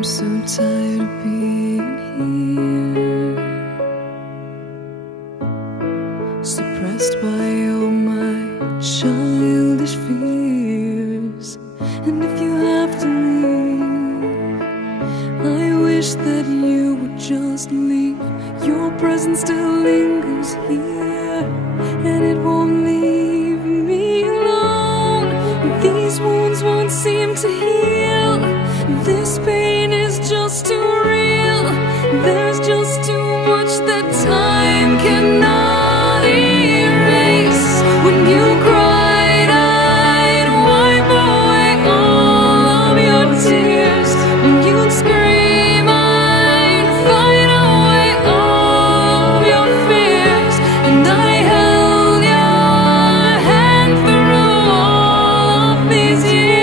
I'm so tired of being here, suppressed by all my childish fears. And if you have to leave, I wish that you would just leave. Your presence still lingers here, and it won't leave me alone. These wounds won't seem to heal. This pain is just too real. There's just too much that time cannot erase. When you cried, I'd wipe away all of your tears. When you'd scream, I'd fight away all of your fears. And I held your hand through all of these years.